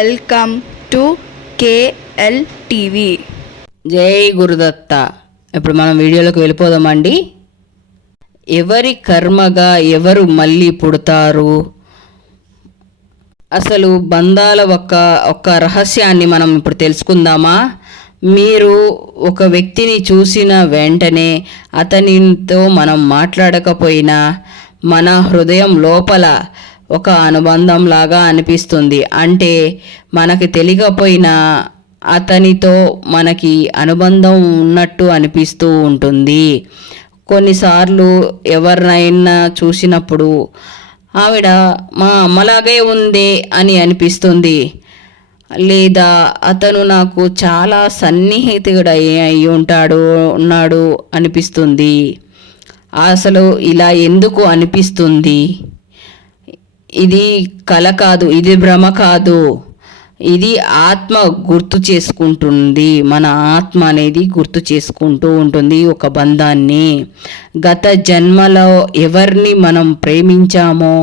Welcome to KL TV. జై గురుదత్త. ఇప్పుడు మనం వీడియోలోకి వెళ్ళిపోదామండి. ఎవరి కర్మగా ఎవరు మళ్ళీ పుడతారు, అసలు బంధాల ఒక్క రహస్యాన్ని మనం ఇప్పుడు తెలుసుకుందామా? మీరు ఒక వ్యక్తిని చూసిన వెంటనే అతనితో మనం మాట్లాడకపోయినా మన హృదయం లోపల ఒక అనుబంధం లాగా అనిపిస్తుంది. అంటే మనకి తెలియకపోయినా అతనితో మనకి అనుబంధం ఉన్నట్టు అనిపిస్తూ ఉంటుంది. కొన్నిసార్లు ఎవరినైనా చూసినప్పుడు ఆవిడ మా అమ్మలాగే ఉంది అని అనిపిస్తుంది, లేదా అతను నాకు చాలా సన్నిహితుడు అయి ఉన్నాడు అనిపిస్తుంది. అసలు ఇలా ఎందుకు అనిపిస్తుంది? ఇది కల కాదు, ఇది భ్రమ కాదు, ఇది ఆత్మ గుర్తు చేసుకుంటుంది. మన ఆత్మ అనేది గుర్తు చేసుకుంటూ ఉంటుంది ఒక బంధాన్ని. గత జన్మలో ఎవరిని మనం ప్రేమించామో,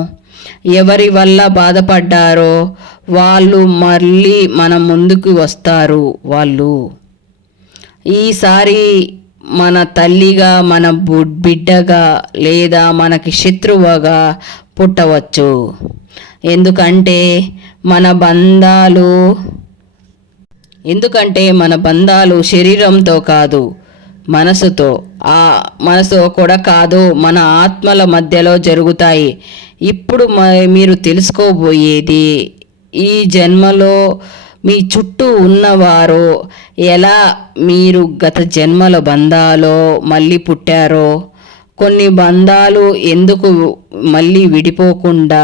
ఎవరి వల్ల బాధపడ్డారో వాళ్ళు మళ్ళీ మన ముందుకు వస్తారు. వాళ్ళు ఈసారి మన తల్లిగా, మన బిడ్డగా, లేదా మనకి శత్రువుగా పుట్టవచ్చు. ఎందుకంటే మన బంధాలు శరీరంతో కాదు, మనసుతో, ఆ మనసు కూడా కాదు, మన ఆత్మల మధ్యలో జరుగుతాయి. ఇప్పుడు మీరు తెలుసుకోబోయేది, ఈ జన్మలో మీ చుట్టూ ఉన్నవారు ఎలా మీరు గత జన్మల బంధాలో మళ్ళీ పుట్టారో, కొన్ని బంధాలు ఎందుకు మళ్ళీ విడిపోకుండా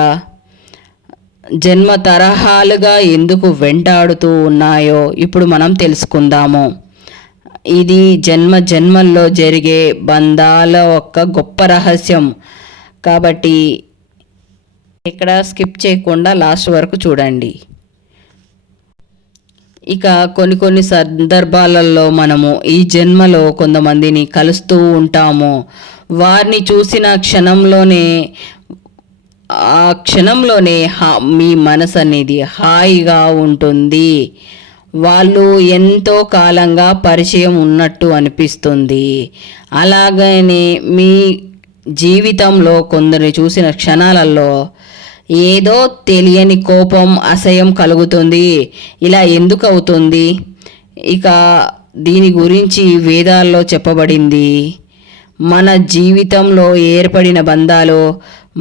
జన్మ తరహాలుగా ఎందుకు వెంటాడుతూ ఉన్నాయో ఇప్పుడు మనం తెలుసుకుందాము. ఇది జన్మల్లో జరిగే బంధాల ఒక గొప్ప రహస్యం. కాబట్టి ఇక్కడ స్కిప్ చేయకుండా లాస్ట్ వరకు చూడండి. ఇక కొన్ని సందర్భాలలో మనము ఈ జన్మలో కొంతమందిని కలుస్తూ ఉంటాము. వారిని చూసిన క్షణంలోనే మీ మనసు అనేది హాయిగా ఉంటుంది. వాళ్ళు ఎంతో కాలంగా పరిచయం ఉన్నట్టు అనిపిస్తుంది. అలాగనే మీ జీవితంలో కొందరు చూసిన క్షణాలలో ఏదో తెలియని కోపం, అసహ్యం కలుగుతుంది. ఇలా ఎందుకు అవుతుంది? ఇక దీని గురించి వేదాల్లో చెప్పబడింది. మన జీవితంలో ఏర్పడిన బంధాలు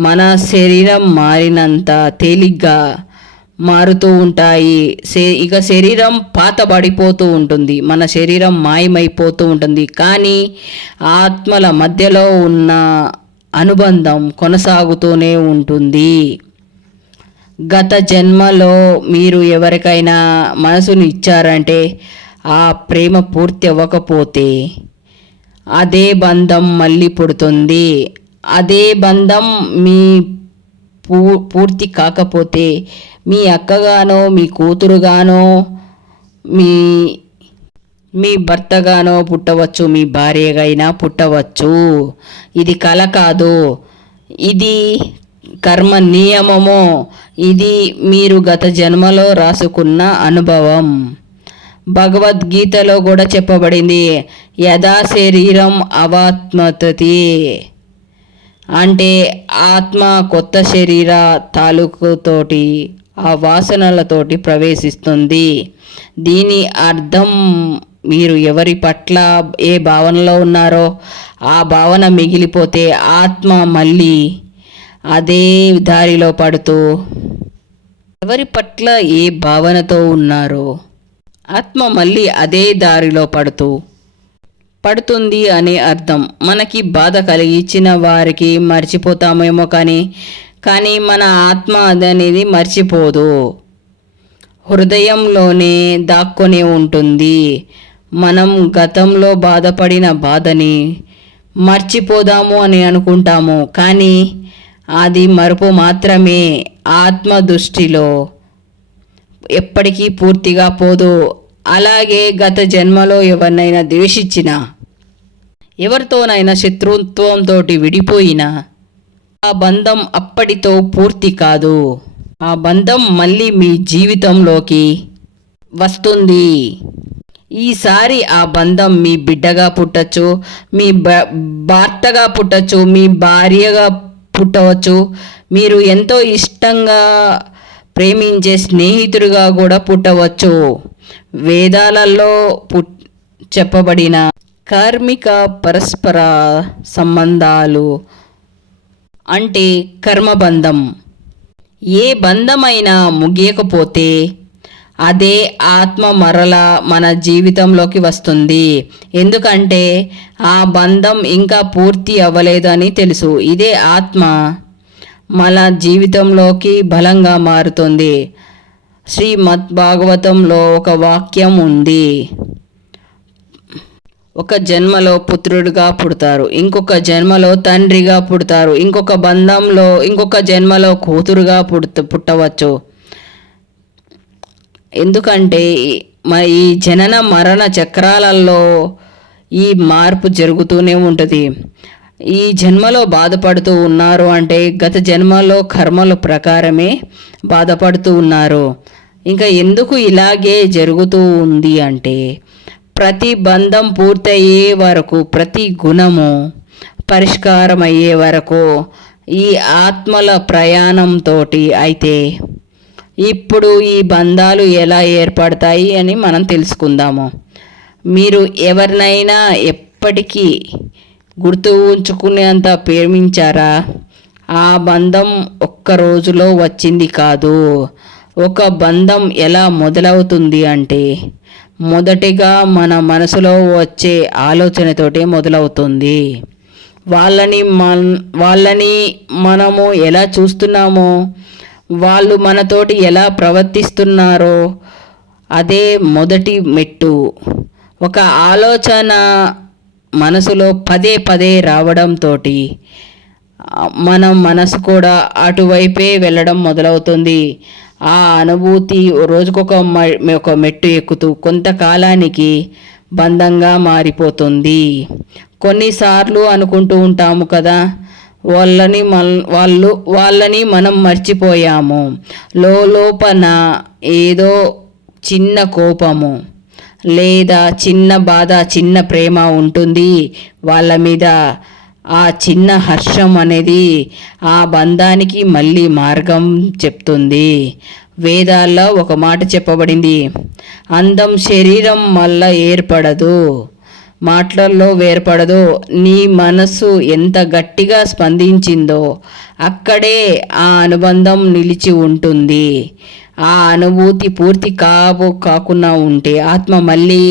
మన శరీరం మారినంత తేలిగ్గా మారుతూ ఉంటాయి. ఇక శరీరం పాతబడిపోతూ ఉంటుంది, మన శరీరం మాయమైపోతూ ఉంటుంది. కానీ ఆత్మల మధ్యలో ఉన్న అనుబంధం కొనసాగుతూనే ఉంటుంది. గత జన్మలో మీరు ఎవరికైనా మనసును ఇచ్చారంటే ఆ ప్రేమ పూర్తి అవ్వకపోతే అదే బంధం మళ్ళీ పుడుతుంది. అదే బంధం మీ పూర్తి కాకపోతే మీ అక్కగానో, మీ కూతురుగానో, మీ భర్తగానో పుట్టవచ్చు, మీ భార్యగా అయినా పుట్టవచ్చు. ఇది కల కాదు, ఇది కర్మ నియమము. ఇది మీరు గత జన్మలో రాసుకున్న అనుభవం. భగవద్గీతలో కూడా చెప్పబడింది, యదా శరీరం అవాత్మతతి, అంటే ఆత్మ కొత్త శరీర తాలూకుతోటి ఆ వాసనలతోటి ప్రవేశిస్తుంది. దీని అర్థం మీరు ఎవరి పట్ల ఏ భావనలో ఉన్నారో ఆ భావన మిగిలిపోతే ఆత్మ మళ్ళీ అదే దారిలో పడుతూ, ఎవరి పట్ల ఏ భావనతో ఉన్నారో ఆత్మ మళ్ళీ అదే దారిలో పడుతుంది అనే అర్థం. మనకి బాధ కలిగించిన వారికి మర్చిపోతామేమో, కానీ మన ఆత్మ అనేది మర్చిపోదు, హృదయంలోనే దాక్కొనే ఉంటుంది. మనం గతంలో బాధపడిన బాధని మర్చిపోదాము అని అనుకుంటాము, కానీ అది మరుపు మాత్రమే. ఆత్మ దృష్టిలో ఎప్పటికీ పూర్తిగా పోదు. అలాగే గత జన్మలో ఎవరినైనా ద్వేషించినా, ఎవరితోనైనా శత్రుత్వంతో విడిపోయినా ఆ బంధం అప్పటితో పూర్తి కాదు. ఆ బంధం మళ్ళీ మీ జీవితంలోకి వస్తుంది. ఈసారి ఆ బంధం మీ బిడ్డగా పుట్టచ్చు, మీ భర్తగా పుట్టచ్చు, మీ భార్యగా పుట్టవచ్చు, మీరు ఎంతో ఇష్టంగా ప్రేమించే స్నేహితుడిగా కూడా పుట్టవచ్చు. వేదాలలో చెప్పబడిన కార్మిక పరస్పర సంబంధాలు అంటే కర్మబంధం. ఏ బంధమైనా ముగియకపోతే అదే ఆత్మ మరల మన జీవితంలోకి వస్తుంది. ఎందుకంటే ఆ బంధం ఇంకా పూర్తి అవ్వలేదు అని తెలుసు. ఇదే ఆత్మ మన జీవితంలోకి బలంగా మారుతుంది. శ్రీమద్ భాగవతంలో ఒక వాక్యం ఉంది, ఒక జన్మలో పుత్రుడిగా పుడతారు, ఇంకొక జన్మలో తండ్రిగా పుడతారు, ఇంకొక జన్మలో కూతురుగా పుట్టవచ్చు. ఎందుకంటే ఈ జనన మరణ చక్రాలలో ఈ మార్పు జరుగుతూనే ఉంటుంది. ఈ జన్మలో బాధపడుతూ ఉన్నారు అంటే గత జన్మలో కర్మల ప్రకారమే బాధపడుతూ ఉన్నారు. ఇంకా ఎందుకు ఇలాగే జరుగుతూ ఉంది అంటే ప్రతి బంధం పూర్తయ్యే వరకు, ప్రతి గుణము పరిష్కారం అయ్యే వరకు ఈ ఆత్మల ప్రయాణంతో అయితే ఇప్పుడు ఈ బంధాలు ఎలా ఏర్పడతాయి అని మనం తెలుసుకుందాము. మీరు ఎవరినైనా ఎప్పటికీ గుర్తు ఉంచుకునేంత ప్రేమించారా? ఆ బంధం ఒక్క రోజులో వచ్చింది కాదు. ఒక బంధం ఎలా మొదలవుతుంది అంటే మొదటిగా మన మనసులో వచ్చే ఆలోచనతోటే మొదలవుతుంది. వాళ్ళని మనము ఎలా చూస్తున్నామో, వాళ్ళు మనతోటి ఎలా ప్రవర్తిస్తున్నారో అదే మొదటి మెట్టు. ఒక ఆలోచన మనసులో పదే పదే రావడంతో మన మనసు కూడా అటువైపే వెళ్ళడం మొదలవుతుంది. ఆ అనుభూతి రోజుకొక మెట్టు ఎక్కుతూ కొంతకాలానికి బంధంగా మారిపోతుంది. కొన్నిసార్లు అనుకుంటూ ఉంటాము కదా, వాళ్ళని మనం మర్చిపోయాము. లోపల ఏదో చిన్న కోపము లేదా చిన్న బాధ, చిన్న ప్రేమ ఉంటుంది వాళ్ళ మీద. ఆ చిన్న హర్షం అనేది ఆ బంధానికి మళ్ళీ మార్గం చెప్తుంది. వేదాల్లో ఒక మాట చెప్పబడింది, అందం శరీరం వల్ల ఏర్పడదు, మాటల్లో వేర్పడదు. నీ మనసు ఎంత గట్టిగా స్పందించిందో అక్కడే ఆ అనుబంధం నిలిచి ఉంటుంది. ఆ అనుభూతి పూర్తి కాకుండా ఉంటే ఆత్మ మళ్ళీ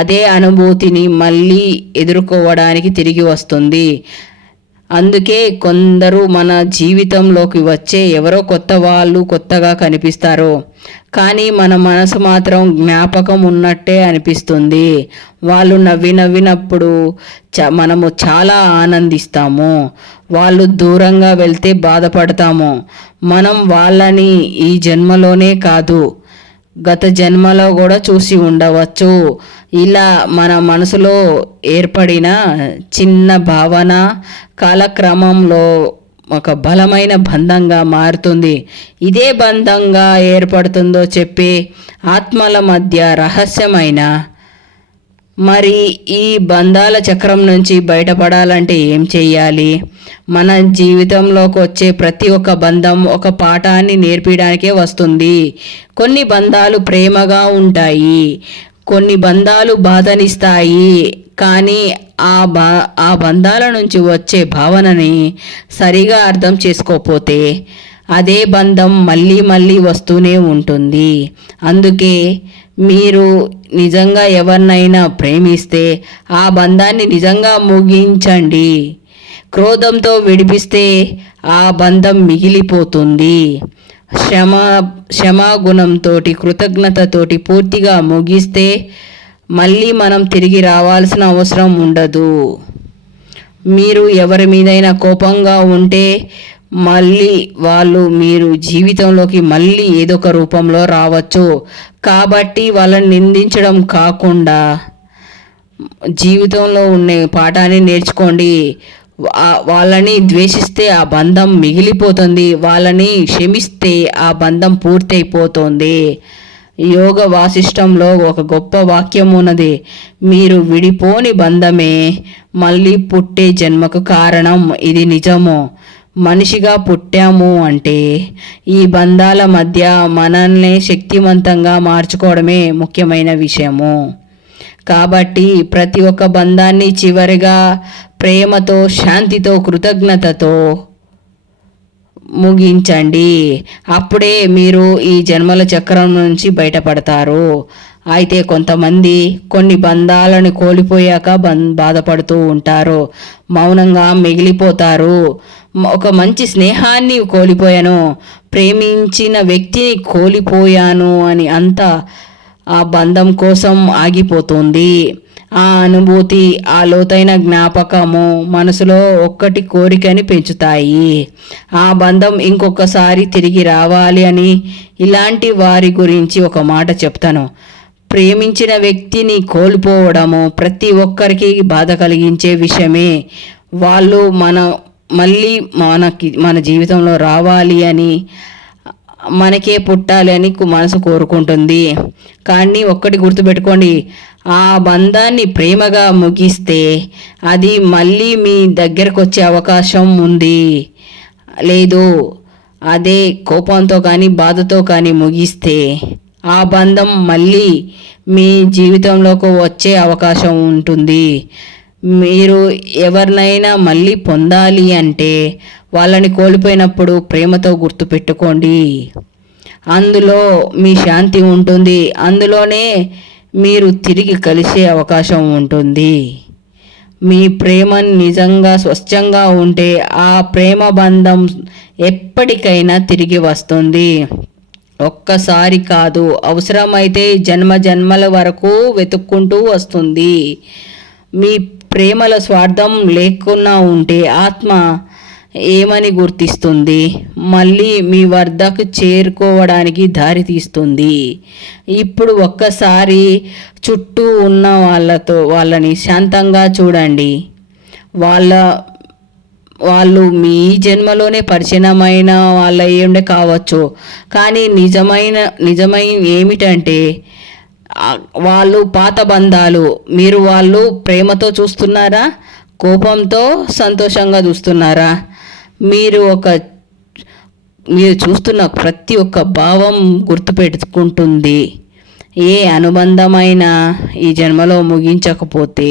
అదే అనుభూతిని మళ్ళీ ఎదుర్కోవడానికి తిరిగి వస్తుంది. అందుకే కొందరు మన జీవితంలోకి వచ్చే ఎవరో కొత్త వాళ్ళు కొత్తగా కనిపిస్తారు, కానీ మన మనసు మాత్రం జ్ఞాపకం ఉన్నట్టే అనిపిస్తుంది. వాళ్ళు నవ్వినప్పుడు మనము చాలా ఆనందిస్తాము. వాళ్ళు దూరంగా వెళ్తే బాధపడతాము. మనం వాళ్ళని ఈ జన్మలోనే కాదు గత జన్మలో కూడా చూసి ఉండవచ్చు. ఇలా మన మనసులో ఏర్పడిన చిన్న భావన కాలక్రమంలో ఒక బలమైన బంధంగా మారుతుంది. ఇదే బంధంగా ఏర్పడుతుందో చెప్పే ఆత్మల మధ్య రహస్యమైన మరి ఈ బంధాల చక్రం నుంచి బయటపడాలంటే ఏం చెయ్యాలి? మన జీవితంలోకి వచ్చే ప్రతి ఒక్క బంధం ఒక పాఠాన్ని నేర్పించడానికే వస్తుంది. కొన్ని బంధాలు ప్రేమగా ఉంటాయి, కొన్ని బంధాలు బాధనిస్తాయి. కానీ ఆ బంధాల నుంచి వచ్చే భావనని సరిగా అర్థం చేసుకోకపోతే అదే బంధం మళ్ళీ మళ్ళీ వస్తూనే ఉంటుంది. అందుకే మీరు నిజంగా ఎవరినైనా ప్రేమిస్తే ఆ బంధాన్ని నిజంగా ముగించండి. క్రోధంతో విడిపిస్తే ఆ బంధం మిగిలిపోతుంది. క్షమాగుణంతో, కృతజ్ఞతతోటి పూర్తిగా ముగిస్తే మళ్ళీ మనం తిరిగి రావాల్సిన అవసరం ఉండదు. మీరు ఎవరి మీదైనా కోపంగా ఉంటే మళ్ళీ వాళ్ళు మీరు జీవితంలోకి మళ్ళీ ఏదో ఒక రూపంలో రావచ్చు. కాబట్టి వాళ్ళని నిందించడం కాకుండా జీవితంలో ఉండే పాఠాన్ని నేర్చుకోండి. వాళ్ళని ద్వేషిస్తే ఆ బంధం మిగిలిపోతుంది, వాళ్ళని క్షమిస్తే ఆ బంధం పూర్తయిపోతుంది. యోగ వాసిష్టంలో ఒక గొప్ప వాక్యం ఉన్నది, మీరు విడిపోని బంధమే మళ్ళీ పుట్టే జన్మకు కారణం. ఇది నిజము. మనిషిగా పుట్టాము అంటే ఈ బంధాల మధ్య మనల్ని శక్తివంతంగా మార్చుకోవడమే ముఖ్యమైన విషయము. కాబట్టి ప్రతి ఒక్క బంధాన్ని చివరిగా ప్రేమతో, శాంతితో, కృతజ్ఞతతో ముగించండి. అప్పుడే మీరు ఈ జన్మల చక్రం నుంచి బయటపడతారు. అయితే కొంతమంది కొన్ని బంధాలను కోల్పోయాక బాధపడుతూ ఉంటారు, మౌనంగా మిగిలిపోతారు. ఒక మంచి స్నేహాన్ని కోల్పోయాను, ప్రేమించిన వ్యక్తిని కోల్పోయాను అని అంతా ఆ బంధం కోసం ఆగిపోతుంది. ఆ అనుభూతి, ఆ లోతైన జ్ఞాపకము మనసులో ఒక్కటి కోరికని పెంచుతాయి. ఆ బంధం ఇంకొకసారి తిరిగి రావాలి అని. ఇలాంటి వారి గురించి ఒక మాట చెప్తాను. ప్రేమించిన వ్యక్తిని కోల్పోవడము ప్రతి ఒక్కరికి బాధ కలిగించే విషయమే. వాళ్ళు మళ్ళీ మన జీవితంలో రావాలి అని, మనకే పుట్టాలి అని మనసు కోరుకుంటుంది. కానీ ఒక్కటి గుర్తుపెట్టుకోండి, ఆ బంధాన్ని ప్రేమగా ముగిస్తే అది మళ్ళీ మీ దగ్గరకు వచ్చే అవకాశం ఉంది. లేదు, అదే కోపంతో కానీ బాధతో కానీ ముగిస్తే ఆ బంధం మళ్ళీ మీ జీవితంలోకి వచ్చే అవకాశం ఉంటుంది. మీరు ఎవరినైనా మళ్ళీ పొందాలి అంటే వాళ్ళని కోల్పోయినప్పుడు ప్రేమతో గుర్తుపెట్టుకోండి. అందులో మీ శాంతి ఉంటుంది, అందులోనే మీరు తిరిగి కలిసే అవకాశం ఉంటుంది. మీ ప్రేమ నిజంగా స్వచ్ఛంగా ఉంటే ఆ ప్రేమ బంధం ఎప్పటికైనా తిరిగి వస్తుంది. ఒక్కసారి కాదు, అవసరమైతే జన్మ జన్మల వరకు వెతుక్కుంటూ వస్తుంది. మీ ప్రేమల స్వార్థం లేకున్నా ఉంటే ఆత్మ ఏమని గుర్తిస్తుంది, మళ్ళీ మీ వద్దకు చేరుకోవడానికి దారి తీస్తుంది. ఇప్పుడు ఒక్కసారి చుట్టూ ఉన్న వాళ్ళని శాంతంగా చూడండి. వాళ్ళు మీ జన్మలోనే పరిచయమైన వాళ్ళ ఏమిటే కావచ్చు, కానీ నిజమైన ఏమిటంటే వాళ్ళు పాత బంధాలు. వాళ్ళు ప్రేమతో చూస్తున్నారా, కోపంతో, సంతోషంగా చూస్తున్నారా? మీరు చూస్తున్న ప్రతి ఒక్క భావం గుర్తుపెట్టుకుంటుంది. ఏ అనుబంధమైనా ఈ జన్మలో ముగించకపోతే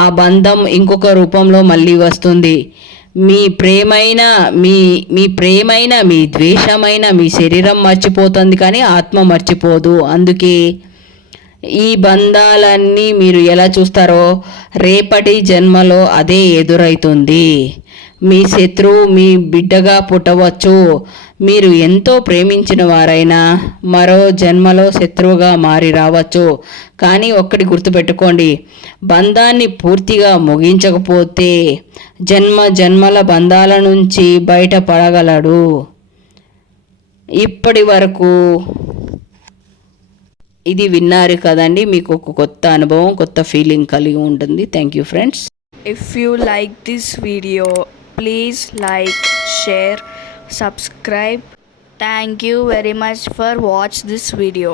ఆ బంధం ఇంకొక రూపంలో మళ్ళీ వస్తుంది. మీ ప్రేమైన మీ ద్వేషమైన మీ శరీరం మర్చిపోతుంది, కానీ ఆత్మ మర్చిపోదు. అందుకే ఈ బంధాలన్నీ మీరు ఎలా చూస్తారో రేపటి జన్మలో అదే ఎదురవుతుంది. మీ శత్రువు మీ బిడ్డగా పుట్టవచ్చు. మీరు ఎంతో ప్రేమించిన వారైనా మరో జన్మలో శత్రువుగా మారి రావచ్చు. కానీ ఒక్కటి గుర్తుపెట్టుకోండి, బంధాన్ని పూర్తిగా ముగించకపోతే జన్మల బంధాల నుంచి బయటపడగలడు. ఇప్పటి వరకు ఇది విన్నారు కదండి, మీకు ఒక కొత్త అనుభవం, కొత్త ఫీలింగ్ కలిగి ఉంటుంది. Thank you friends. If you like this video, please like, share, subscribe. Thank you very much for watch this video.